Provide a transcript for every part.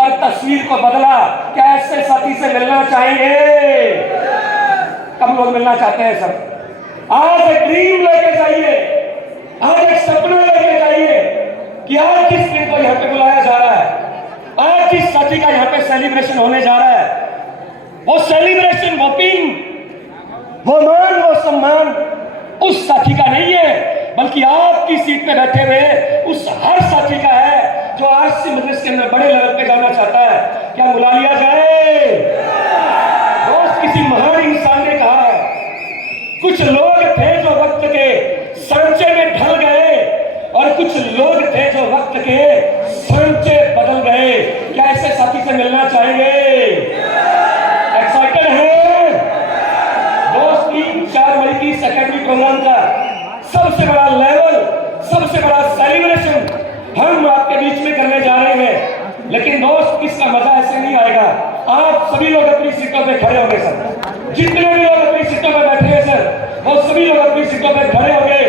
और तस्वीर को बदला। क्या ऐसे साथी से मिलना चाहेंगे? कब लोग मिलना चाहते हैं सर? आज एक ड्रीम लेके जाइए, आज एक सपना लेके जाइए कि आज किस दिन को यहाँ पे बुलाया जा रहा है, आज जिस साथी का यहाँ पे सेलिब्रेशन होने जा रहा है, वो सेलिब्रेशन, वो पिन, वो मान, वो सम्मान उस साथी का नहीं है, बल्कि आपकी सीट पे बैठे हुए उस हर साथी का है जो आज से मजलिस के अंदर बड़े लेवल पे जाना चाहता है। क्या बुला लिया जाए? दोस्त, किसी महान इंसान ने कहा है, कुछ लोग थे जो वक्त के सांचे में ढल गए और कुछ लोग थे जो वक्त के सांचे बदल गए। क्या ऐसे साथी से मिलना चाहेंगे? एक्साइटेड हैं दोस्त? 3-4 मई की सेकेंडरी प्रोग्राम का सबसे बड़ा लेवल, सबसे बड़ा सेलिब्रेशन हम आपके बीच में करने जा रहे हैं। लेकिन दोस्त, इसका मजा ऐसे नहीं आएगा। आप सभी लोग अपनी सीटों पे खड़े होंगे सर, जितने भी लोग अपनी सीटों पे बैठे हैं सर, वो सभी लोग अपनी सीटों पे खड़े होंगे।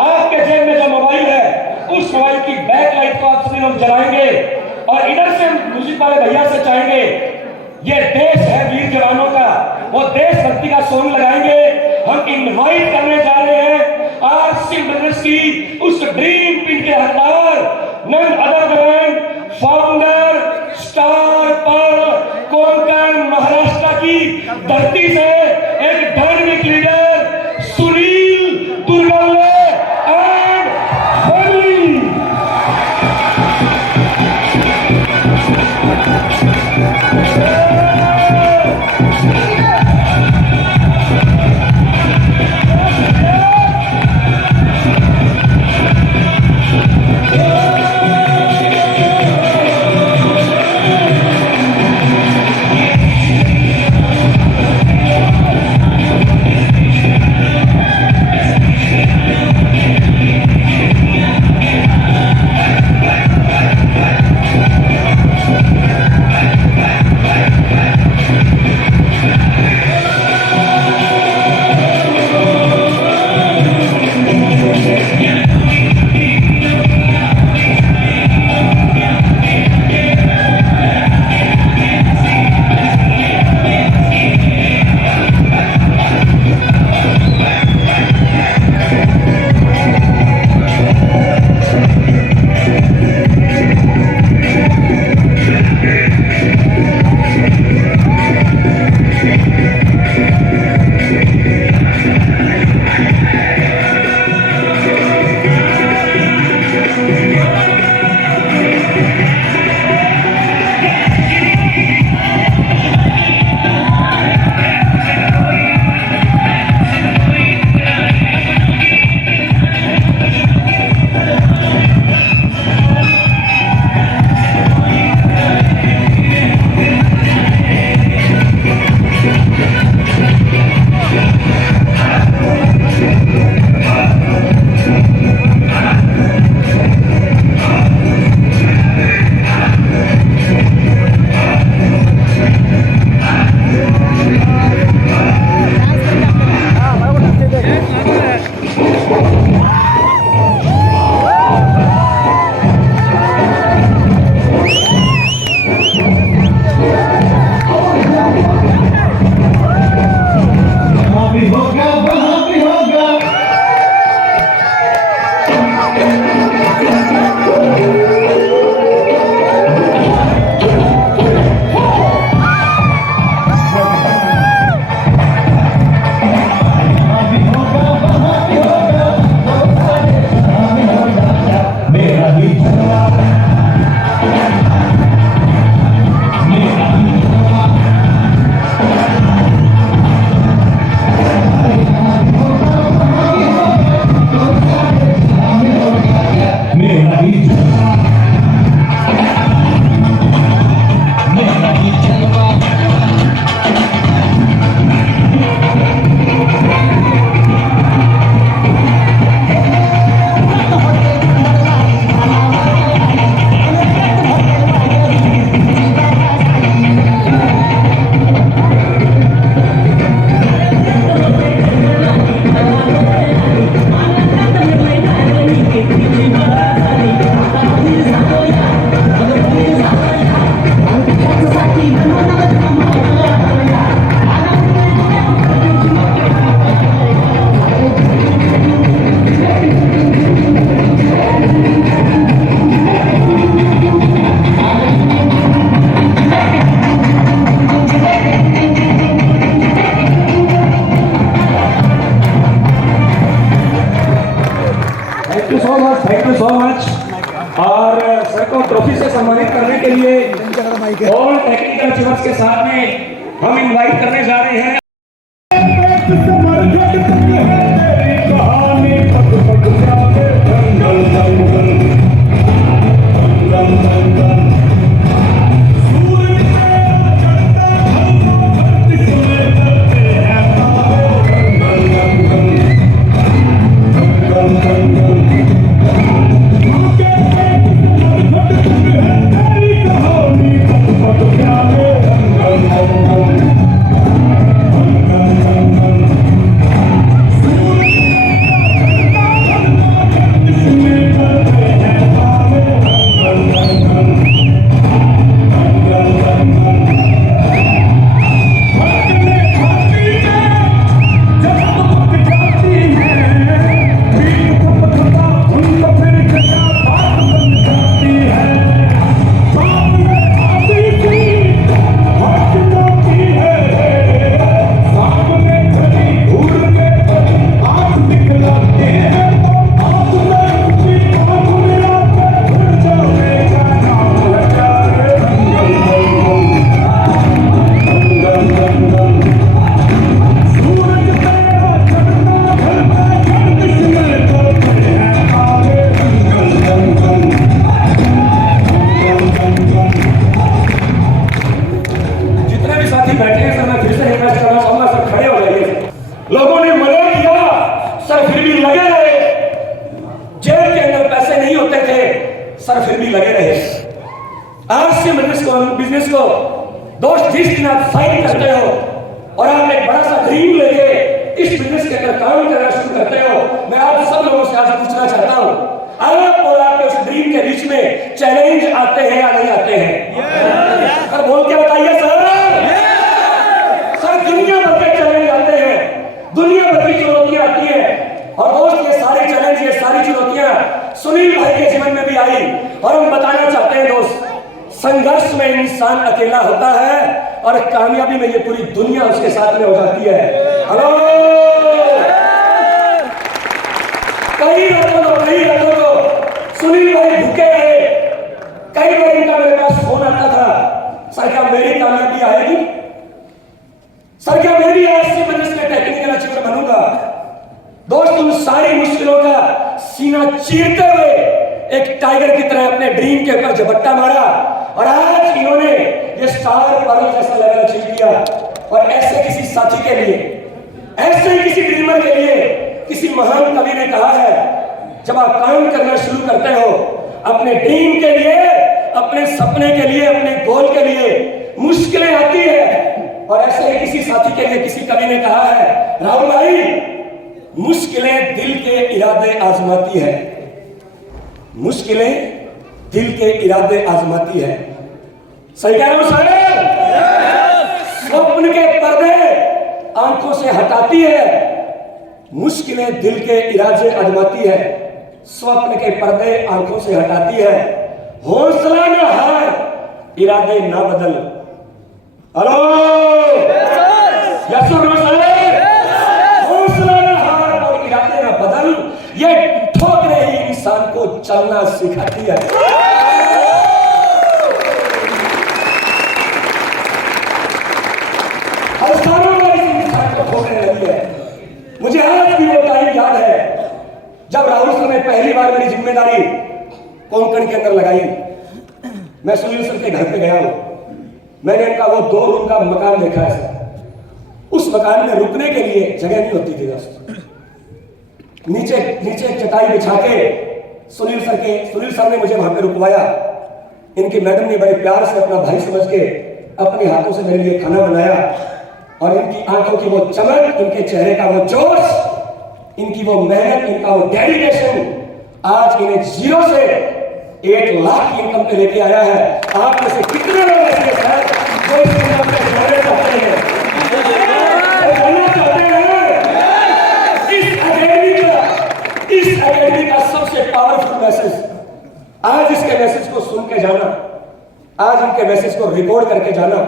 आपके जेब में जो मोबाइल है, उस मोबाइल की बैक लाइट को आप सभी लोग जलाएंगे और इधर से म्यूजिक वाले भैया से चाहेंगे, ये देश है वीर जवानों का, वो देशभक्ति का सॉन्ग लगाएंगे। हम इनवाइट करने जा रहे हैं आरसी ब्रदर्स की उस ड्रीम पिन के हकदार, none other than founder star pearl Konkan Maharashtra की धरती से एक धार्मिक leader Sunil Durgawale and family. Trophy से सम्मानित करने के लिए और टेक्निकल अचीवर्स के साथ में हम इनवाइट करने जा रहे हैं। लोगों ने मना किया, सर फिर भी लगे रहे। जेब के अंदर पैसे नहीं होते थे, सर फिर भी लगे रहे। आज से बिजनेस को दोस्त जिस दिन आप साइन करते हो और आप एक बड़ा सा ड्रीम लेके इस बिजनेस के अंदर काम करना शुरू करते हो, मैं आप सब लोगों से आज पूछना चाहता हूं, आप और आपके उस ड्रीम के बीच में चैलेंज आते हैं या नहीं आते हैं? सर बोल के बताइए सर। सर दुनिया भर के चैलेंज आते हैं, दुनिया भर की चुनौतियां आती है। और दोस्त ये सारे चैलेंज, ये सारी चुनौतियां सुनील भाई के जीवन में भी आई। और हम बताना चाहते हैं दोस्त, संघर्ष में इंसान अकेला होता है और कामयाबी में ये पूरी दुनिया उसके साथ में हो जाती है। हेलो, कई रातों को सुनील भाई भूखे रहे। कई बार इनका मेरे पास फोन आता था, सर क्या मेरी कामयाबी आएगी? सर क्या मैं भी आज से बिजनेस में टेक्निकल अचीवर बनूंगा? दोस्त उन सारी मुश्किलों का सीना चीरते हुए एक टाइगर की तरह अपने ड्रीम के ऊपर झपट्टा मारा और आज इन्होंने ये स्टार पर्ल जैसा लेवल अचीव किया। और ऐसे किसी साथी के लिए, ऐसे ही किसी ड्रीमर के लिए किसी महान कवि ने कहा है, जब आप काम करना शुरू करते हो अपने ड्रीम के लिए, अपने सपने के लिए, अपने गोल के लिए, मुश्किलें आती है। और ऐसे ही किसी साथी के लिए किसी कवि ने कहा है, राहुल भाई मुश्किलें दिल के इरादे आजमाती है, मुश्किलें दिल के इरादे आजमाती है। सही कह रहा हूं सर? स्वप्न के पर्दे आंखों से हटाती है, मुश्किलें दिल के इरादे आजमाती है, स्वप्न के पर्दे आंखों से हटाती है। हौसला न हार, इरादे ना बदल। हेलो, हौसला न हार और इरादे ना बदल, ये ठोकरें ही इंसान को चलना सिखाती है। मुझे आज भी वो टाइम याद है जब राहुल सर ने पहली बार मेरी जिम्मेदारी कोंकण के अंदर लगाई। मैं सुनील सर के घर पे गया हूं, मैंने इनका वो 2 रूम का मकान देखा है सर। उस मकान में रुकने के लिए जगह नहीं होती थी दोस्त। नीचे चटाई बिछा के सुनील सर ने मुझे वहां पे रुकवाया। इनकी मैडम ने बड़े प्यार से अपना भाई समझ के अपने हाथों से मेरे लिए खाना बनाया और इनकी आंखों की वो चमक, इनके चेहरे का वो जोश, इनकी वो मेहनत, इनका वो डेडिकेशन आज इन्हें 0 से 1 लाख की इनकम पे लेके आया है। आप में से कितने लोग ऐसे हैं जो इस इनकम पे जोड़ना चाहते हैं? इस अकेडमी का सबसे पावरफुल मैसेज, आज इसके मैसेज को सुन के जाना, आज इनके मैसेज को रिकॉर्ड करके जाना,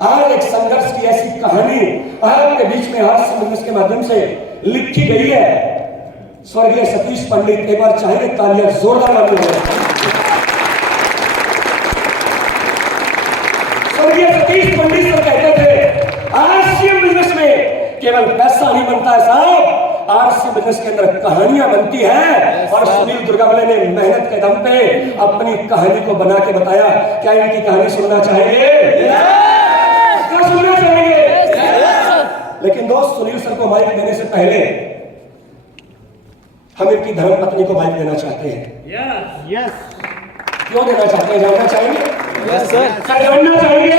आज एक संघर्ष की ऐसी कहानी आपके बीच में हास्य मंच के माध्यम से लिखी गई है। स्वर्गीय सतीश पंडित, एक बार चाहे तालियां जोरदार मांगे। केवल पैसा नहीं बनता है साहब, आरसी बिजनेस के अंदर कहानियां बनती है। और सुनील दुर्गावले ने मेहनत के दम पे अपनी कहानी को बना के बताया। क्या इनकी कहानी सुनना चाहेंगे? क्या सुनना चाहेंगे? लेकिन दोस्त, सुनील सर को माइक देने से पहले हम इनकी धर्मपत्नी को माइक देना चाहते हैं। क्यों देना चाहते हैं? जानना चाहेंगे? जानना चाहेंगे?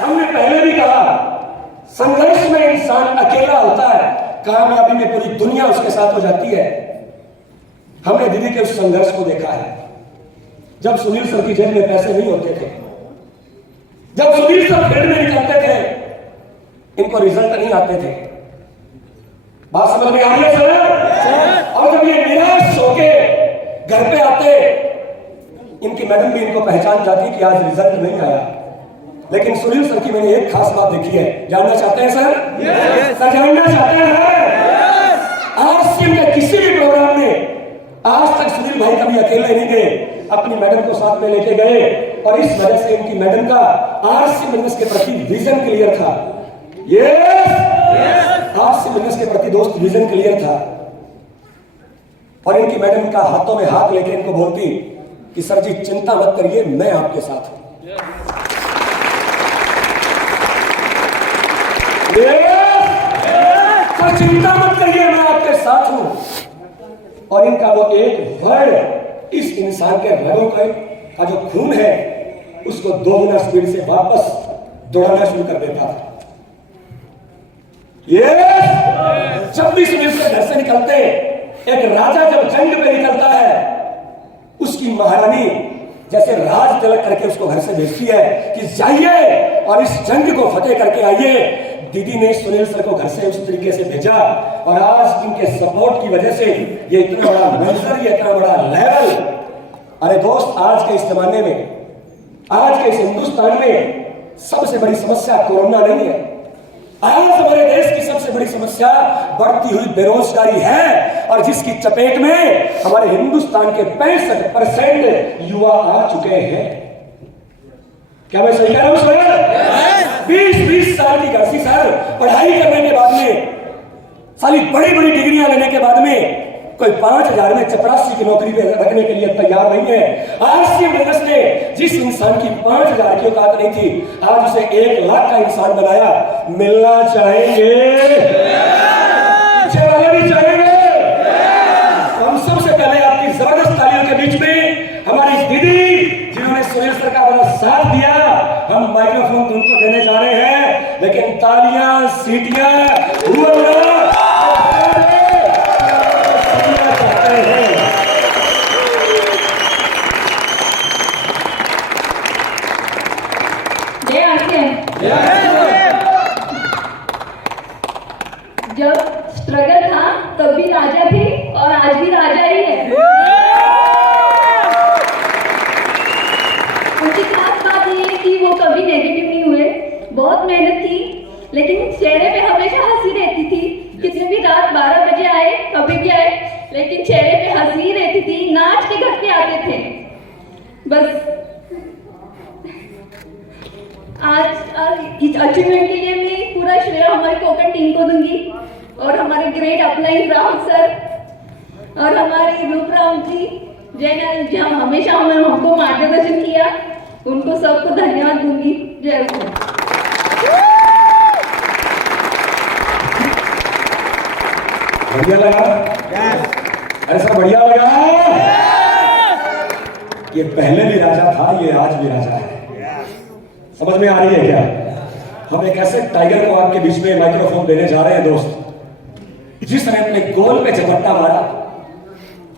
हमने पहले भी कहा, संघर्ष में इंसान अकेला होता है, कामयाबी में पूरी दुनिया उसके साथ हो जाती है। हमने दीदी के उस संघर्ष को देखा है। जब सुनील सर की जेब में पैसे नहीं होते थे, जब सुनील सर फील्ड में निकलते थे, इनको रिजल्ट नहीं आते थे। बात समझ में आ रही है सर? और जब ये निराश होके घर पे आते, इनकी मैडम भी इनको पहचान जाती कि आज रिजल्ट नहीं आया। लेकिन सुनील सर की मैंने एक खास बात देखी है। जानना चाहते हैं सर? सर जानना चाहते हैं? आरसीएम के किसी भी प्रोग्राम में आज तक सुनील भाई कभी अकेले नहीं गए, अपनी मैडम को साथ में लेके गए। और इस वजह से इनकी मैडम का आरसीएम बिजनेस के प्रति विजन क्लियर था। आरसीएम बिजनेस के प्रति दोस्त विजन क्लियर था। और इनकी मैडम का हाथों में हाथ लेके इनको बोलती कि सर जी चिंता मत करिए, मैं आपके साथ हूं। सर चिंता मत करिए, मैं आपके साथ हूं। और इनका वो एक वर्ड इस इंसान के रगों का जो खून है उसको 2 गुना स्पीड से वापस दौड़ाना शुरू कर देता था। जब भी सुनील से घर से निकलते, एक राजा जब जंग पे निकलता है, उसकी महारानी जैसे राज तिलक करके उसको घर से भेजती है कि जाइए और इस जंग को फतेह करके आइए। दीदी ने सुनील सर को घर से उस तरीके से भेजा। और आज इनके सपोर्ट की वजह से ये इतना बड़ा मंजर, ये इतना बड़ा लेवल। अरे दोस्त, आज के इस जमाने में, आज के इस हिंदुस्तान में सबसे बड़ी समस्या कोरोना नहीं है। आज हमारे देश की सबसे बड़ी समस्या बढ़ती हुई बेरोजगारी है। और जिसकी चपेट में हमारे हिंदुस्तान के 65% युवा आ चुके हैं। क्या मैं सही कह रहा हूं सर? 20-20 साल की गर्सी सर, पढ़ाई करने के बाद में, सारी बड़ी बड़ी डिग्रियां लेने के बाद में कोई 5,000 में चपरासी की नौकरी पे रखने के लिए तैयार नहीं है। आरसीएम बिजनेस ने जिस इंसान की 5,000 की औकात नहीं थी, आज उसे 1 लाख का इंसान बनाया। मिलना चाहेंगे? पीछे वाले भी चाहेंगे? हम सबसे पहले आपकी जबरदस्त तालियों के बीच में हमारी दीदी जिन्होंने सुनील सर का बड़ा साथ दिया, हम माइक्रोफोन उनको देने जा रहे हैं। लेकिन तालियां, सीटियां जब स्ट्रगल था तब भी राजा थे और आज भी राजा ही है। उनकी खास बात ये है कि वो कभी नेगेटिव नहीं हुए, बहुत मेहनत की, लेकिन चेहरे पे हमेशा हंसी रहती थी। कितने भी रात 12 बजे आए, कभी भी आए, लेकिन चेहरे पे हंसी रहती थी। नाच के घर पे आते थे। बस आज इस अचीवमेंट के लिए मैं पूरा श्रेय हमारी कोकण टीम को दूंगी और हमारे ग्रेट अपलाइन राहुल सर और हमारे रूप राम जी जैन हमेशा हमको मार्गदर्शन किया, उनको सबको धन्यवाद दूंगी। जय हिंद। बढ़िया लगा? ऐसा बढ़िया लगा? ये पहले भी राजा था, ये आज भी राजा है। समझ में आ रही है क्या? हम एक ऐसे टाइगर को आपके बीच में माइक्रोफोन देने जा रहे हैं दोस्त, जिसने अपने गोल पे झपट्टा मारा,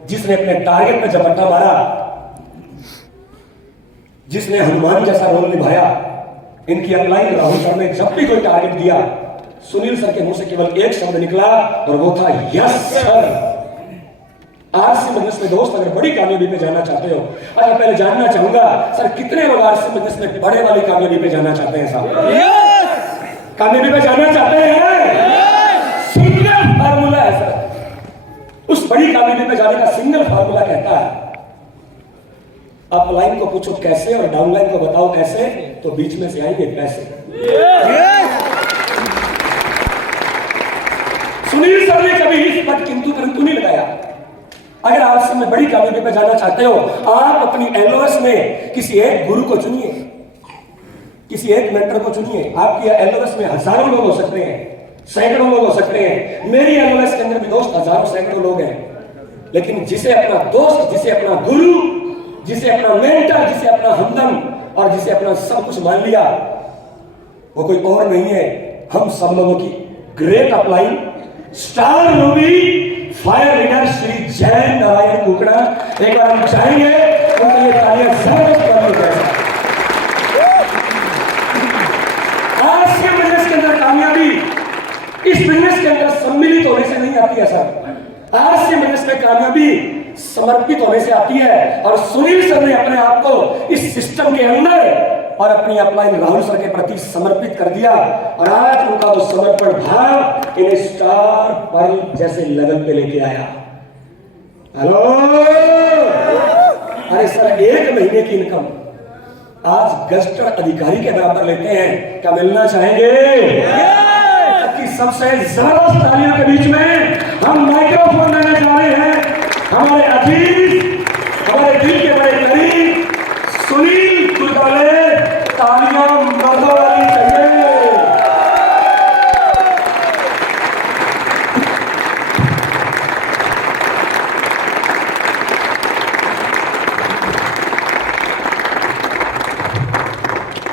जिसने अपने टारगेट पे झपट्टा मारा, जिसने हनुमान जैसा रोल निभाया। इनकी अपलाइन राहुल सर ने जब भी कोई टारगेट दिया, सुनील सर के मुंह से केवल एक शब्द निकला और वो था यस सर। आरसी बिजनेस में दोस्त अगर बड़ी कामयाबी पे जाना चाहते हो, अच्छा पहले जानना चाहूंगा सर कितने लोग आरसी बिजनेस में बड़े वाली कामयाबी पे जाना चाहते हैं साहब? कामयाबी पे जाना चाहते हैं? सिंगल फार्मूला है सर, उस बड़ी कामयाबी पे जाने का सिंगल फार्मूला कहता है, आप लाइन को पूछो कैसे और डाउन लाइन को बताओ कैसे, तो बीच में से आएंगे पैसे। सुनील सर ने कभी इस पर किंतु परंतु नहीं लगाया। अगर आप सब में बड़ी कामयाबी पर जाना चाहते हो, आप अपनी एलओएस में किसी एक गुरु को चुनिए, किसी एक मेंटर को चुनिए। आपकी एलओएस में हजारों लोग हो सकते हैं, सैकड़ों लोग हो सकते हैं। मेरी एलओएस के अंदर भी दोस्त हजारों सैकड़ों लोग हैं, लेकिन जिसे अपना दोस्त, जिसे अपना गुरु, जिसे अपना मेंटर, जिसे अपना हमदम और जिसे अपना सब कुछ मान लिया, वो कोई और नहीं है, हम सब लोगों की great upline star movie fire leader Shri जय नारायण कुकड़ा। एक बार हम चाहेंगे उनके लिए तालियां जबरदस्त करनी चाहिए। आज के बिजनेस के अंदर कामयाबी इस बिजनेस के अंदर सम्मिलित होने से नहीं आती है सर। आज के बिजनेस में कामयाबी समर्पित होने से आती है। और सुनील सर ने अपने आप को इस सिस्टम के अंदर और अपनी अपलाइन राहुल सर के प्रति समर्पित कर दिया, और आज उनका वो समर्पण भाव इन्हें स्टार पर्ल जैसे लगन पे लेके आया। हेलो, अरे सर, 1 महीने की इनकम आज गस्टर अधिकारी के बराबर लेते हैं। क्या मिलना चाहेंगे? कि सबसे जबरदस्त तालियों के बीच में हम माइक्रोफोन देने जा रहे हैं हमारे अजीज, हमारे दिल के बड़े करीब सुनील कुलकर्णी। तालियां मर्दों वाली चाहिए।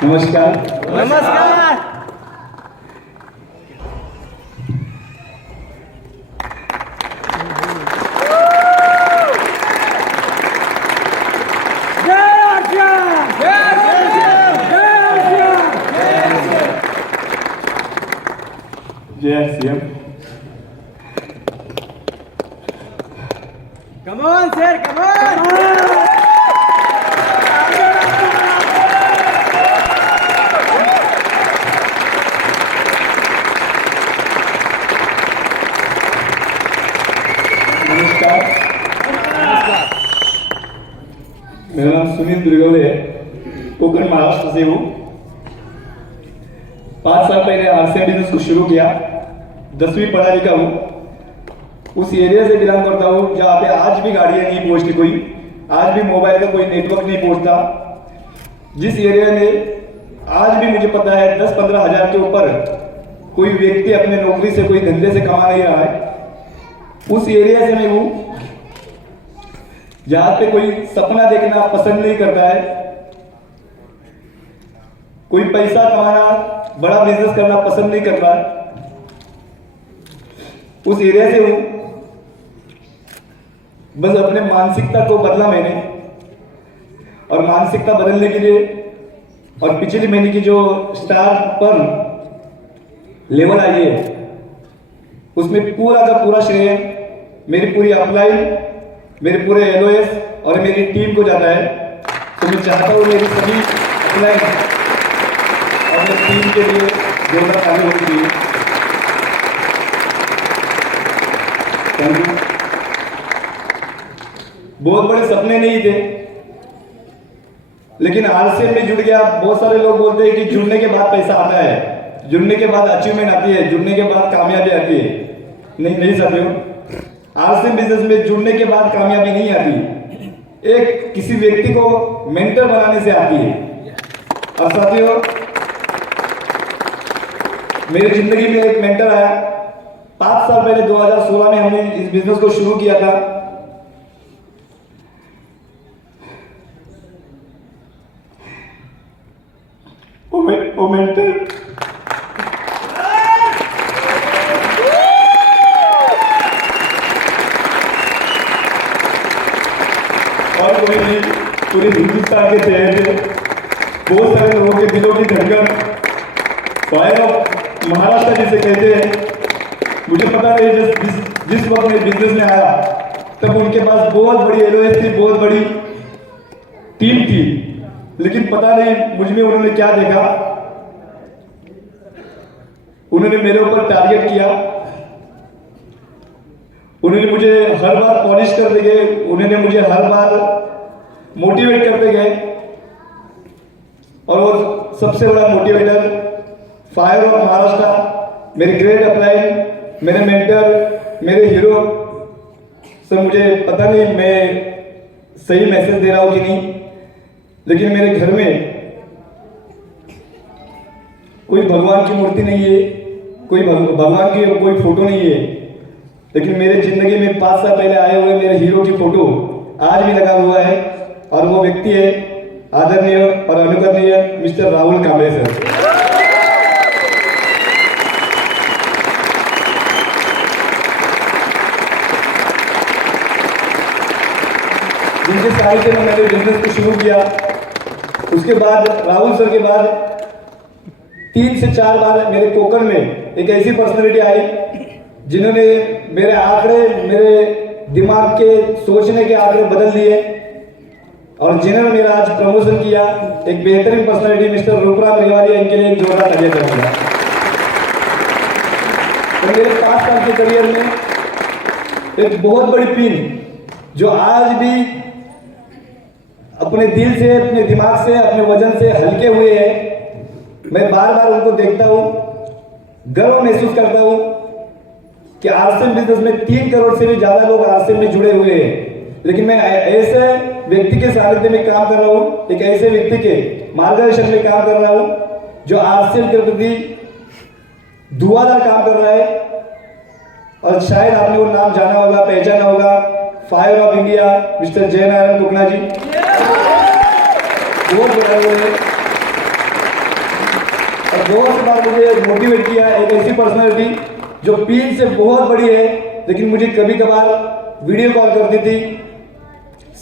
नमस्कार। नमस्कार। जय CM. Come on, sir, come on! नमस्कार, मेरा नाम सुनील दुर्गवले है, कोकण महाराष्ट्र से हूँ। 5 साल पहले आरसीएम बिजनेस को शुरू किया। 10वीं पढ़ा लिखा हूँ, उस एरिया से बिलोंग करता हूँ जहाँ पे आज भी गाड़ियाँ नहीं पहुँचती, कोई आज भी मोबाइल का कोई नेटवर्क नहीं पहुँचता। जिस एरिया में आज भी मुझे पता है 10-15 हज़ार के ऊपर कोई व्यक्ति अपने नौकरी से, कोई धंधे से कमा नहीं रहा है, उस एरिया से मैं हूँ जहाँ पे कोई सपना देखना पसंद नहीं करता है, कोई पैसा कमाना, बड़ा बिजनेस करना पसंद नहीं करता है। उस एरिया से हूं। बस अपने मानसिकता को बदला मैंने, और मानसिकता बदलने के लिए और पिछले महीने की जो स्टार पर लेवल आई है उसमें पूरा का पूरा श्रेय मेरी पूरी अपलाइन, मेरे पूरे एलओएस और मेरी टीम को जाता है। तो मैं चाहता हूँ मेरी सभी अपलाइन और मेरी टीम के लिए जोरदार ताली होनी चाहिए। Thank you. बहुत बड़े सपने नहीं थे, लेकिन आरसीएम में जुड़ गया। बहुत सारे लोग बोलते हैं कि जुड़ने के बाद पैसा आता है, जुड़ने के बाद अचीवमेंट आती है, जुड़ने के बाद कामयाबी आती है। नहीं साथियों, आरसीएम बिजनेस में जुड़ने के बाद कामयाबी नहीं आती, एक किसी व्यक्ति को मेंटर बनाने से आती है। और साथियों, मेरी जिंदगी में एक मेंटर आया। 5 साल पहले 2016 में हमने इस बिजनेस को शुरू किया था। वो मेंटर और कोई नहीं, पूरे हिंदुस्तान के चेहरे थे, बहुत सारे लोगों के दिलों की धड़कन, फायर ऑफ महाराष्ट्र जिसे कहते हैं। मुझे पता नहीं जिस वक्त मैं बिजनेस में आया तब उनके पास बहुत बड़ी एलओएस थी, बहुत बड़ी टीम थी, लेकिन पता नहीं मुझ में उन्होंने क्या देखा। उन्होंने मेरे ऊपर टारगेट किया, उन्होंने मुझे हर बार पॉलिश करते गए, उन्होंने मुझे हर बार मोटिवेट करते गए। और वो सबसे बड़ा मोटिवेटर फायर ऑफ महाराष्ट्र, मेरी ग्रेट अपलाइन, मेरे मेंटर, मेरे हीरो। सर मुझे पता नहीं मैं सही मैसेज दे रहा हूँ कि नहीं, लेकिन मेरे घर में कोई भगवान की मूर्ति नहीं है, कोई भगवान की कोई फोटो नहीं है, लेकिन मेरे जिंदगी में 5 साल पहले आए हुए मेरे हीरो की फोटो आज भी लगा हुआ है। और वो व्यक्ति है आदरणीय और अनुकरणीय मिस्टर राहुल कांबळे सर। जिनके सहायता से मैंने बिजनेस को शुरू किया, उसके बाद राहुल सर के बाद 3 से 4 बार मेरे कोकण में एक ऐसी पर्सनालिटी आई जिन्होंने मेरे आंकड़े, मेरे दिमाग के सोचने के आंकड़े बदल दिए और जिन्होंने मेरा आज प्रमोशन किया। एक बेहतरीन पर्सनालिटी मिस्टर रूपराम रेवालिया, इनके लिए एक जोरदार तालियां करूंगा। तो मेरे 5 साल के करियर में एक बहुत बड़ी पिन जो आज भी अपने दिल से, अपने दिमाग से, अपने वजन से हल्के हुए हैं। मैं बार बार उनको देखता हूँ, गर्व महसूस करता हूँ कि आरसीएम बिजनेस में 3 करोड़ से भी ज्यादा लोग आरसीएम में जुड़े हुए हैं, लेकिन मैं ऐसे व्यक्ति के सानिध्य में काम कर रहा हूँ, एक ऐसे व्यक्ति के मार्गदर्शन में काम कर रहा हूँ जो आरसीएम के प्रति धुआंधार काम कर रहा है। और शायद आपने वो नाम जाना होगा, पहचाना होगा, fire of India mister Jaynarayan Kukna ji. बहुत जुड़े हुए हैं और बहुत बार मुझे मोटिवेट किया। एक ऐसी पर्सनालिटी जो पीन से बहुत बड़ी है, लेकिन मुझे कभी कभार वीडियो कॉल करती थी।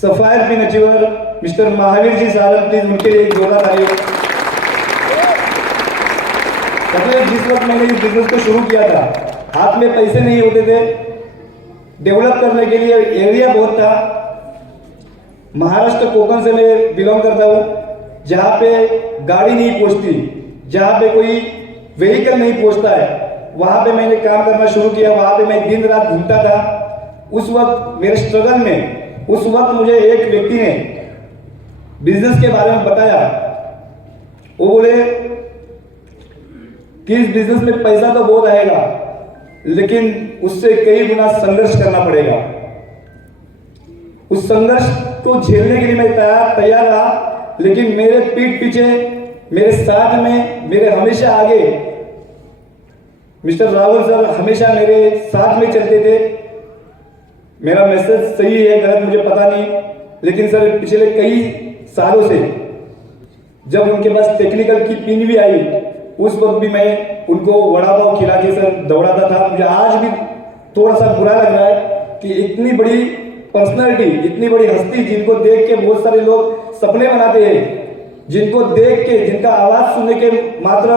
Sapphire pin achiever mister Mahaveer ji Saran, please उनके लिए एक जोरदार तालियां। जिस वक्त मैंने इस बिजनेस को शुरू किया था, हाथ में पैसे नहीं होते थे, डेवलप करने के लिए एरिया बहुत था। महाराष्ट्र कोकण से मैं बिलोंग करता हूँ, जहाँ पे गाड़ी नहीं पहुँचती, जहाँ पे कोई व्हीकल नहीं पहुँचता है, वहाँ पे मैंने काम करना शुरू किया। वहाँ पे मैं दिन रात घूमता था। उस वक्त मेरे स्ट्रगल में, उस वक्त मुझे एक व्यक्ति ने बिजनेस के बारे में बताया। वो बोले कि इस बिजनेस में पैसा तो बहुत आएगा, लेकिन उससे कई गुना संघर्ष करना पड़ेगा। उस संघर्ष को झेलने के लिए मैं तैयार रहा, लेकिन मेरे पीठ पीछे, मेरे साथ में, मेरे हमेशा आगे मिस्टर राहुल सर हमेशा मेरे साथ में चलते थे। मेरा मैसेज सही है गलत मुझे पता नहीं, लेकिन सर पिछले कई सालों से जब उनके पास टेक्निकल की पिन भी आई, उस वक्त भी मैं उनको वड़ा पाव खिला के सर दौड़ाता था। मुझे आज भी थोड़ा सा बुरा लग रहा है कि इतनी बड़ी पर्सनालिटी, इतनी बड़ी हस्ती, जिनको देख के बहुत सारे लोग सपने बनाते हैं, जिनको देख के, जिनका आवाज सुनने के मात्र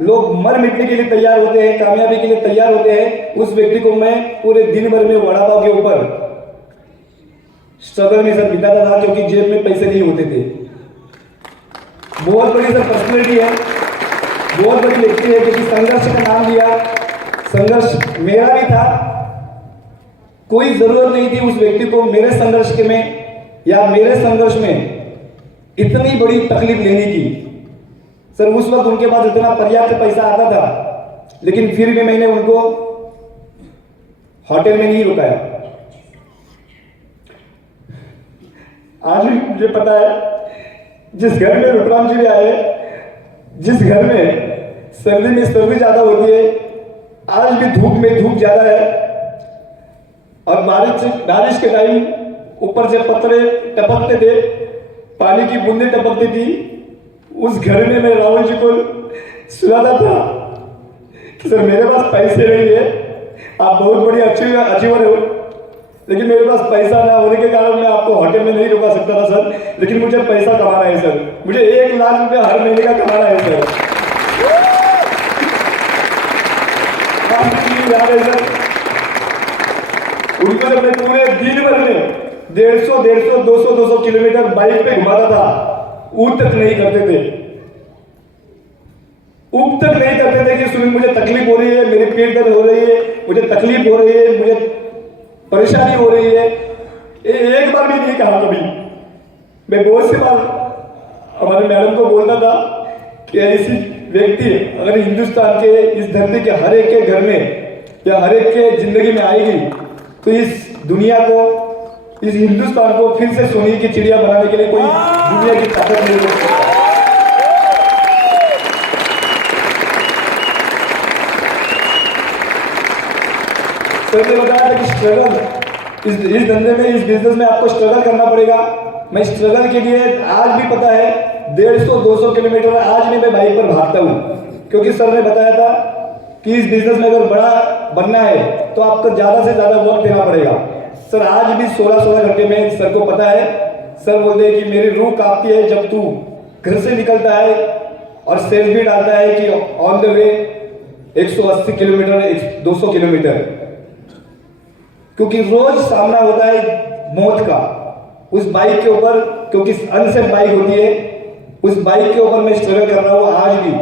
लोग मर मिटने के लिए तैयार होते हैं, कामयाबी के लिए तैयार होते हैं, उस व्यक्ति को मैं पूरे दिन भर में वड़ा पाव के ऊपर स्ट्रगल में सर बिताता था, क्योंकि जेब में पैसे नहीं होते थे। बहुत बड़ी सर पर्सनैलिटी है, बहुत बड़ी व्यक्ति है, क्योंकि संघर्ष का नाम लिया। संघर्ष मेरा भी था, कोई जरूरत नहीं थी उस व्यक्ति को मेरे संघर्ष के में या मेरे संघर्ष में इतनी बड़ी तकलीफ लेने की। सर उस वक्त उनके पास इतना पर्याप्त पैसा आता था, लेकिन फिर भी मैंने उनको होटल में नहीं रुकाया। आज भी मुझे पता है, जिस घर में रूपराम जी भी आए, जिस घर में सर्दी में सर्दी ज्यादा होती है, आज भी धूप में धूप ज्यादा है, और बारिश के टाइम ऊपर से पत्थरे टपकते थे, पानी की बूंदें टपकती थी। उस घर में मैं राहुल जी को सुनाता था कि सर मेरे पास पैसे नहीं है, आप बहुत बड़ी अचीवर हो, लेकिन मेरे पास पैसा ना होने के कारण मैं आपको होटल में नहीं रुका सकता था सर, लेकिन मुझे पैसा कमाना है सर, मुझे 1 लाख रुपया हर महीने का कमाना है सर। याद है सर, उनको जब मैं पूरे दिन भर में 150, 200 किलोमीटर बाइक पे घुमाता था, ऊट तक नहीं करते थे, ऊट तक नहीं करते थे कि सुन मुझे तकलीफ हो रही है, मेरे पेट दर्द हो रही है, मुझे तकलीफ हो रही है, मुझे परेशानी हो रही है। एक बार भी नहीं कहा कभी। मैं बहुत सी बार हमारे मैडम को बोलता था कि ऐसी व्यक्ति अगर हिंदुस्तान के इस धरती के हर एक के घर में या हर एक के जिंदगी में आएगी तो इस दुनिया को, इस हिंदुस्तान को फिर से सोने की चिड़िया बनाने के लिए कोई दुनिया की ताकत नहीं हो सकती। सर ने बताया था कि स्ट्रगल इस धंधे में, इस बिजनेस में आपको स्ट्रगल करना पड़ेगा। मैं स्ट्रगल के लिए आज भी पता है 150-200 किलोमीटर आज भी मैं बाइक पर भागता हूँ, क्योंकि सर ने बताया था कि इस बिजनेस में अगर बड़ा बनना है तो आपको ज्यादा से ज्यादा वक्त देना पड़ेगा। सर आज भी 16-16 घंटे में सर को पता है, सर बोलते हैं कि मेरी रूह कांपती है जब तू घर से निकलता है और सेल्फ भी डालता है कि on the way 180 kilometre 200 kilometre, क्योंकि रोज सामना होता है मौत का उस बाइक के ऊपर, क्योंकि अनसेफ बाइक होती है। उस बाइक के ऊपर मैं स्ट्रगल कर रहा हूँ आज भी।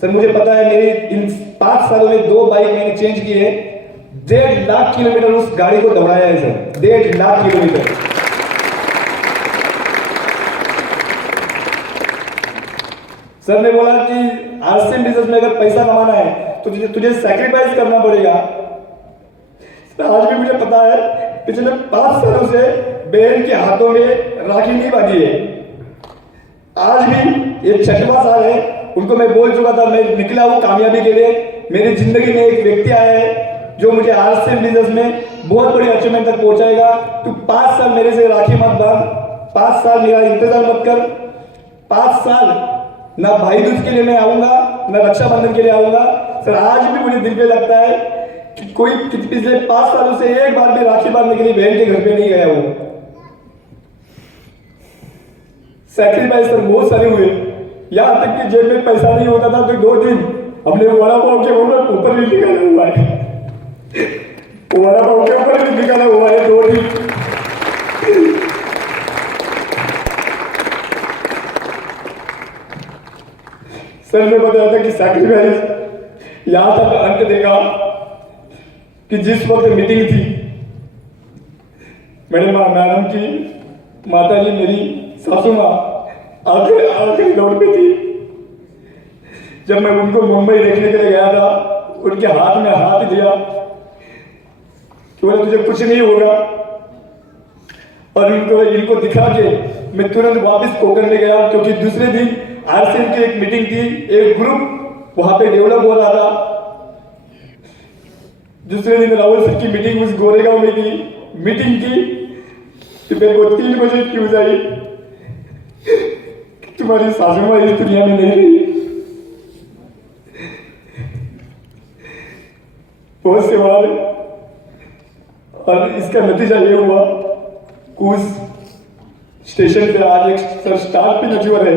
सर मुझे पता है मेरी इन 5 सालों में 2 बाइक मैंने चेंज की है। 1.5 लाख किलोमीटर उस गाड़ी को दौड़ाया है सर, 1.5 लाख किलोमीटर। सर ने बोला कि आरसीएम बिजनेस में अगर पैसा कमाना है तो तुझे सैक्रिफाइस करना पड़ेगा। आज भी मुझे पता है पिछले 5 सालों से बहन के हाथों में राखी नहीं बांधी है। आज भी ये 6वां साल है, उनको मैं बोल चुका था मैं निकला हूं कामयाबी के लिए। मेरी जिंदगी में एक व्यक्ति आया है जो मुझे आरसीएम बिजनेस में बहुत बड़ी अचीवमेंट तक पहुंचाएगा। तू 5 साल मेरे से राखी मत बांध, 5 साल मेरा इंतजार मत कर। 5 साल ना भाई दूज के लिए मैं आऊंगा, ना रक्षाबंधन के लिए आऊंगा। सर आज भी मुझे दिल पे लगता है कि कोई पिछले 5 सालों से एक बार भी राखी बांधने के लिए बहन के घर पे नहीं गया हूं। सैक्रिफाइस सर बहुत सारे हुए, यहां तक कि जेब में पैसा नहीं होता था तो 2 दिन हमने वड़ा पाव के ऊपर भी निकाला हुआ है, वड़ा पाव के ऊपर भी निकाला हुआ है 2 दिन। सर ने बताया था कि सैक्रिफाइस यहां तक अंत देगा कि जिस वक्त मीटिंग थी मेरे मैडम की माता जी मेरी सासू माँ आखिरी दौर पे थी। जब मैं उनको मुंबई देखने के लिए गया था उनके हाथ में हाथ दिया कि बोला तुझे कुछ नहीं होगा, और इनको दिखा के मैं तुरंत वापस कोकण ले गया, क्योंकि दूसरे दिन आरसीएम की एक मीटिंग थी, एक ग्रुप वहां पे डेवलप हो रहा था। दूसरे दिन राहुल सर की मीटिंग उस गोरेगांव में थी, मीटिंग की कि मेरे को 3 बजे न्यूज आई तुम्हारी सासू माँ इस दुनिया में नहीं रही। बहुत से बार, और इसका नतीजा ये हुआ उस स्टेशन पे आज एक सर स्टाफ भी नजूर है।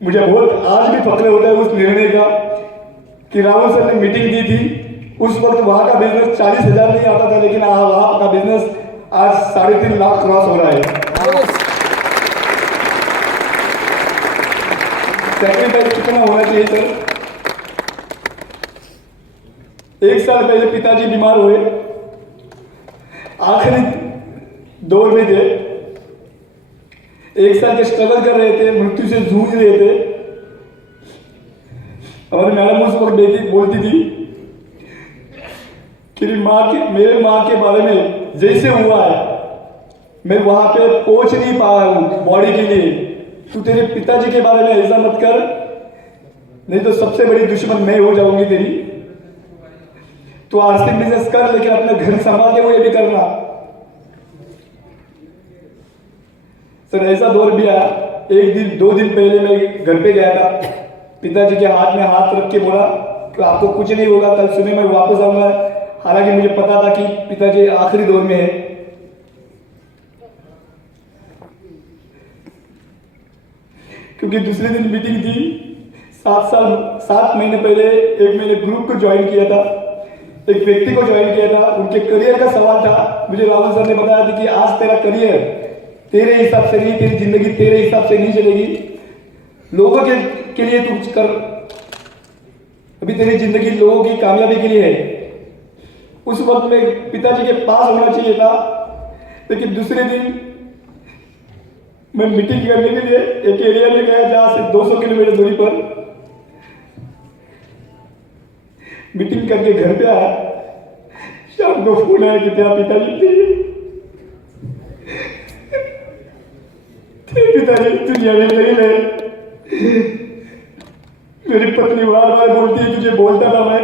मुझे बहुत आज भी फख्र होता है उस निर्णय का कि राहुल सर ने मीटिंग दी थी। उस वक्त वहां का बिजनेस 40,000 नहीं आता था, लेकिन वहां का बिजनेस आज 3.5 लाख क्रॉस हो रहा है। सैक्रिफाइस कितना होना चाहिए सर? 1 साल पहले पिताजी बीमार हुए, आखिरी दौर में थे, 1 साल के स्ट्रगल कर रहे थे, मृत्यु से जूझ रहे थे। और मैडम उस वक्त बोलती थी कि मेरे माँ के बारे में जैसे हुआ है मैं वहां पे पहुंच नहीं पाया हूं बॉडी के लिए, तू तेरे पिताजी के बारे में ऐसा मत कर, नहीं तो सबसे बड़ी दुश्मन मैं हो जाऊंगी तेरी। तू आरसीएम बिजनेस कर, लेकिन अपने घर संभालते हुए भी करना। सर ऐसा दौर भी आया, 1 दिन 2 दिन पहले मैं घर पे गया था, पिताजी के हाथ में हाथ रख के बोला कि आपको कुछ नहीं होगा, कल सुबह मैं वापस आऊंगा। हालांकि मुझे पता था कि पिताजी आखिरी दौर में है। क्योंकि दूसरे दिन मीटिंग थी, 7 महीने पहले एक मैंने ग्रुप को ज्वाइन किया था, एक व्यक्ति को ज्वाइन किया था, उनके करियर का सवाल था। मुझे राहुल सर ने बताया था कि आज तेरा करियर तेरे हिसाब से नहीं, तेरी जिंदगी तेरे हिसाब से नहीं चलेगी, लोगों के लिए तू कुछ कर। अभी तेरी जिंदगी लोगों की कामयाबी के लिए है। उस वक्त में पिताजी के पास होना चाहिए था, लेकिन दूसरे दिन मैं मीटिंग करने के लिए एक एरिया में गया जहां से 200 किलोमीटर दूरी पर मीटिंग करके घर पे आया, शाम को फोन आया कि तेरा पिताजी तेरे पिताजी दुनिया में नहीं रहे। मेरी पत्नी बार बार बोलती है, तुझे बोलता था मैं,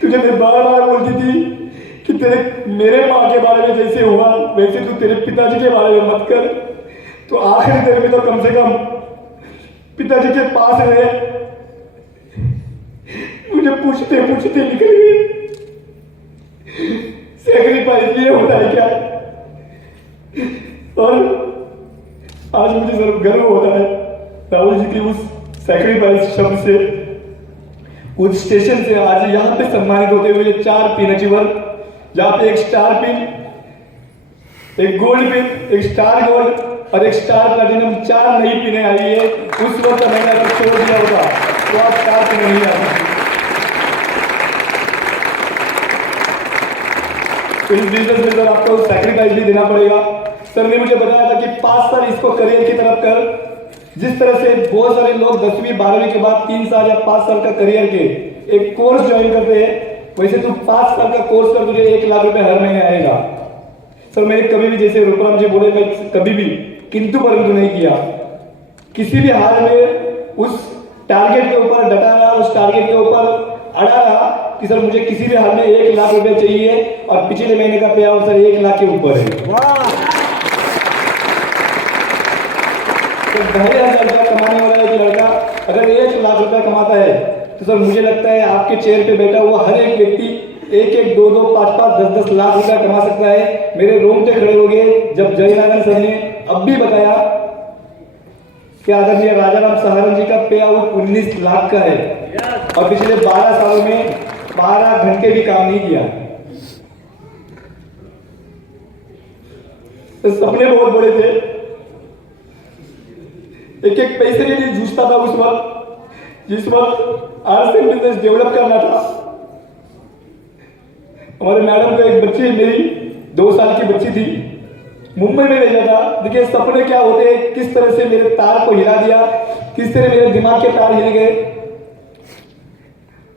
तुझे मैं बार बार बोलती थी कि तेरे मेरे माँ के बारे में जैसे हुआ वैसे तू तेरे पिताजी के बारे में मत कर। तो आखिरी दिन में तो कम से कम पिताजी के पास रहे। मुझे पूछते पूछते निकल गई। सैक्रिफाइस ये होता है क्या? और आज मुझे जरूर गर्व होता है राहुल जी की उस सैक्रिफाइस शब्द से, उस स्टेशन से आज यहाँ पे सम्मानित होते हुए 4 पिन अचीवर, जहाँ पे 1 star pin, 1 gold pin, 1 star gold और 1 स्टार प्लैटिनम 4 नई पिने आई है। उस वक्त मैंने अगर छोड़ दिया होगा तो आप 4 पिन नहीं आते। तो इस बिजनेस में सर आपको सैक्रिफाइस भी देना पड़ेगा। सर ने मुझे बताया था कि 5 साल इसको करियर की तरफ कर। जिस तरह से बहुत सारे लोग 10वीं 12वीं के बाद 3 साल या 5 साल का करियर के एक कोर्स ज्वाइन करते हैं, वैसे तू 5 साल का कोर्स कर, तुझे 1 लाख रुपए हर महीने आएगा। सर मैंने कभी भी, जैसे रूपराम जी बोले, मैं कभी भी किंतु परंतु नहीं किया। किसी भी हाल में उस टारगेट के ऊपर डटा रहा, उस टारगेट के ऊपर अड़ा रहा कि सर मुझे किसी भी हाल में 1 लाख रुपए चाहिए, और पिछले महीने का पे आउट सर 1 लाख के ऊपर है। तो 2,500 रुपया कमाने वाला एक लड़का अगर 1 लाख रुपया कमाता है तो सर मुझे लगता है आपके चेयर पे बैठा हुआ हर एक व्यक्ति 1-1, 2-2, 5-5, 10-10 लाख रुपया कमा सकता है। मेरे रोंगटे खड़े हो गए जब जयनारायण सर ने अब भी बताया कि आदरणीय राजाराम सहारण जी का पे आउट 19 लाख का है, और पिछले 12 सालों में 12 घंटे भी काम नहीं किया। तो सपने बहुत बड़े थे, एक पैसे के लिए जूझता था उस वक्त, जिस वक्त आरसीएम बिजनेस डेवलप करना था। हमारे मैडम को एक बच्ची, मेरी 2 साल की बच्ची थी, मुंबई में भेजा था। देखिए सपने क्या होते हैं, किस तरह से मेरे तार को हिला दिया, किस तरह मेरे दिमाग के तार हिल गए।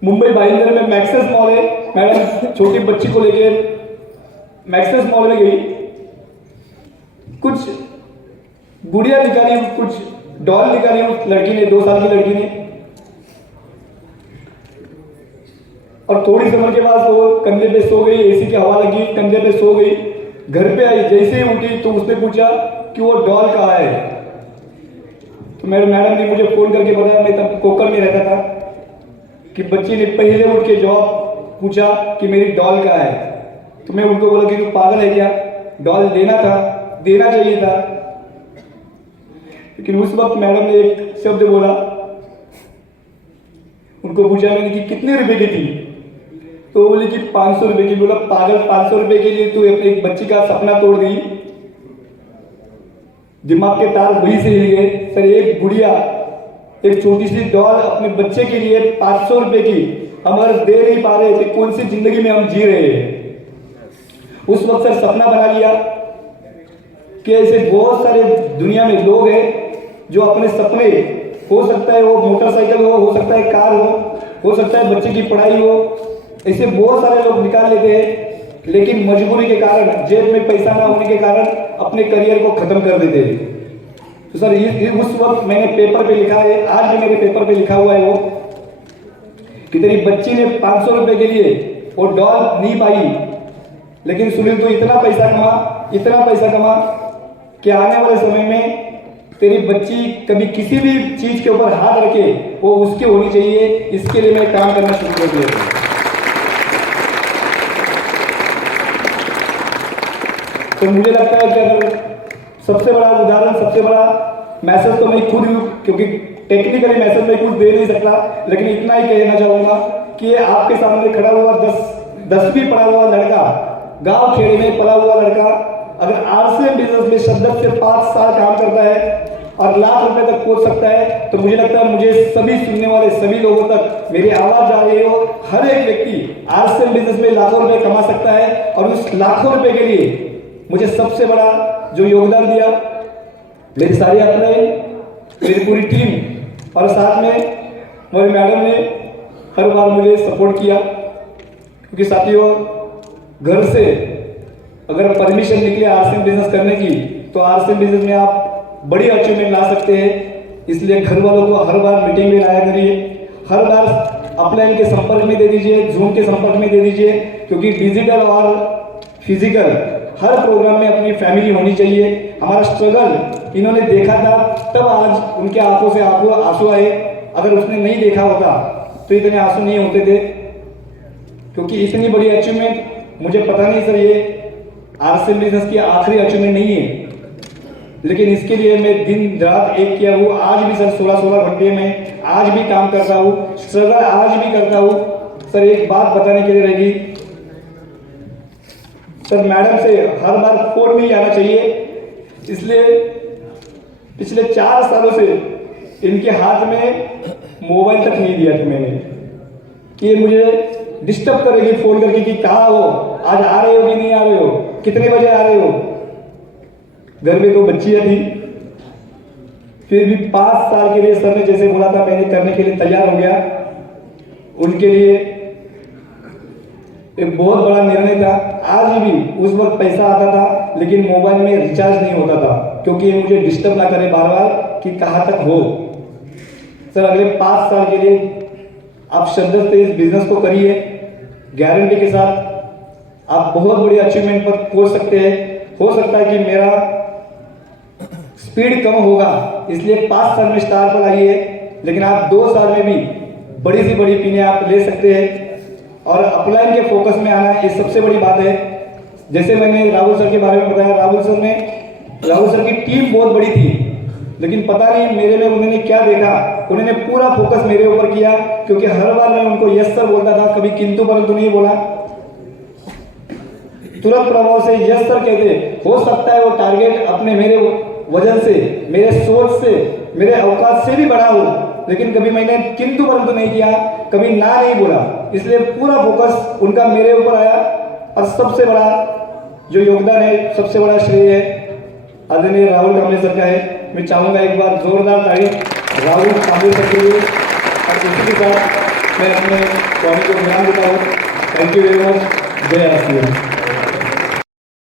मुंबई भाईंदर में मैक्सेस मॉल है, मैडम छोटी बच्ची को लेके मैक्सेस मॉल में गई, कुछ गुड़िया निकाली, कुछ डॉल निकाली उस लड़की ने, 2 साल की लड़की ने, और थोड़ी समय के बाद वो कंधे पे सो गई, एसी की हवा लगी, कंधे पे सो गई। घर पे आई, जैसे ही उठी तो उसने पूछा कि वो डॉल कहाँ है। तो मेरे मैडम ने मुझे फोन करके बताया, मैं तब कोकर में रहता था, कि बच्ची ने पहले उठ के जवाब पूछा कि मेरी डॉल कहाँ है। तो मैं उनको बोला कि तू पागल है क्या, डॉल देना था, देना चाहिए था। लेकिन उस वक्त मैडम ने एक शब्द बोला, उनको पूछा मैंने कि कितने रुपए की थी, तो बोली कि 500 रुपए की। बोला पागल, 500 रुपए के लिए तू एक बच्ची का सपना तोड़ दी। दिमाग के तार वही से हिल गए। सर एक गुड़िया, एक छोटी सी डॉल अपने बच्चे के लिए 500 रुपए की हम अगर दे नहीं पा रहे तो कौन सी जिंदगी में हम जी रहे हैं। उस वक्त सर सपना बना लिया कि ऐसे बहुत सारे दुनिया में लोग हैं जो अपने सपने, हो सकता है वो मोटरसाइकिल हो सकता है कार हो सकता है बच्चे की पढ़ाई हो, ऐसे बहुत सारे लोग निकाल लेते हैं, लेकिन मजबूरी के कारण, जेब में पैसा ना होने के कारण अपने करियर को खत्म कर देते हैं। तो सर उस वक्त मैंने पेपर पे लिखा है, आज भी मेरे पेपर पे लिखा हुआ है वो, कि तेरी बच्ची ने 500 रुपए के लिए वो डॉल नहीं पाई, लेकिन सुनील तो इतना पैसा कमा कि आने वाले समय में तेरी बच्ची कभी किसी भी चीज के ऊपर हाथ रखे वो उसकी होनी चाहिए। इसके लिए मैं काम करना शुरू कर दिया। तो मुझे लगता है कि अगर सबसे बड़ा उदाहरण, सबसे बड़ा मैसेज तो मैं खुद हूँ, क्योंकि टेक्निकली मैसेज मैं कुछ दे नहीं सकता, लेकिन इतना ही कहना चाहूंगा कि आपके सामने खड़ा हुआ 10वीं पढ़ा हुआ लड़का, गांव खेड़े में पला हुआ लड़का, अगर आरसीएम बिजनेस में शिद्दत से 5 साल काम करता है और लाख रुपए तक पहुंच सकता है, तो मुझे लगता है मुझे सभी सुनने वाले सभी लोगों तक मेरी आवाज जा रही हो, हर एक व्यक्ति आरसीएम बिजनेस में लाखों रुपए कमा सकता है। और उस लाखों रुपए के लिए मुझे सबसे बड़ा जो योगदान दिया मेरी सारी अपलाइन, मेरी पूरी टीम, और साथ में मेरी मैडम ने हर बार मुझे सपोर्ट किया। क्योंकि साथियों घर से अगर परमिशन निकले आरसीएम बिजनेस करने की तो आरसीएम बिजनेस में आप बड़ी अचीवमेंट ला सकते हैं। इसलिए घर वालों को हर बार मीटिंग में लाया करिए, हर बार अपलाइन के संपर्क में दे दीजिए, जूम के संपर्क में दे दीजिए, क्योंकि डिजिटल और फिजिकल हर प्रोग्राम में अपनी फैमिली होनी चाहिए। हमारा स्ट्रगल इन्होंने देखा था, तब आज उनके आंखों से आंसू आए। अगर उसने नहीं देखा होता तो इतने आंसू नहीं होते थे, क्योंकि इतनी बड़ी अचीवमेंट मुझे पता नहीं सर, ये आरसीएम बिजनेस की आखिरी अचीवमेंट नहीं है, लेकिन इसके लिए मैं दिन रात एक किया हूँ। आज भी सर 16-16 घंटे में आज भी काम करता हूँ, स्ट्रगल आज भी करता हूँ। सर एक बात बताने के लिए रहेगी सर, मैडम से हर बार फोन नहीं आना चाहिए, इसलिए पिछले 4 सालों से इनके हाथ में मोबाइल तक नहीं दिया था मैंने, कि ये मुझे डिस्टर्ब करेगी फोन करके कि कहाँ हो, आज आ रहे हो कि नहीं आ रहे हो, कितने बजे आ रहे हो। घर में 2 बच्चियां थी, फिर भी 5 साल के लिए सर ने जैसे बोला था मैंने करने के लिए तैयार हो गया। उनके लिए एक बहुत बड़ा निर्णय था। आज भी उस वक्त पैसा आता था लेकिन मोबाइल में रिचार्ज नहीं होता था, क्योंकि ये मुझे डिस्टर्ब ना करे बार बार कि कहाँ तक हो। सर अगले 5 साल के लिए आप शिद्दत से इस बिजनेस को करिए, गारंटी के साथ आप बहुत बड़ी अचीवमेंट पर पहुंच सकते हैं। हो सकता है कि मेरा स्पीड कम होगा, इसलिए 5 साल में स्टार पर आई है, लेकिन आप 2 साल में भी बड़ी से बड़ी पीने आप ले सकते हैं। और अपलाइन के फोकस में आना ये सबसे बड़ी बात है। जैसे मैंने राहुल सर के बारे में बताया, राहुल सर की टीम बहुत बड़ी थी, लेकिन पता नहीं मेरे में उन्होंने क्या देखा, उन्होंने पूरा फोकस मेरे ऊपर किया, क्योंकि हर बार मैं उनको यस सर बोलता था, कभी किंतु परंतु नहीं बोला। तुरंत प्रभाव से यस सर कहते। हो सकता है वो टारगेट अपने मेरे वजन से, मेरे सोच से, मेरे औकात से भी बड़ा हो, लेकिन कभी मैंने किंतु परंतु नहीं किया, कभी ना नहीं बोला, इसलिए पूरा फोकस उनका मेरे ऊपर आया। और सबसे बड़ा जो योगदान है, सबसे बड़ा श्रेय है आदरणीय राहुल कांबले सर का है। मैं चाहूंगा एक बार जोरदार ताली राहुल कांबले सर के लिए। और इसी के साथ मैं अपने स्वामी को ध्यान देता हूँ। Thank you very much. जय आरसीएम।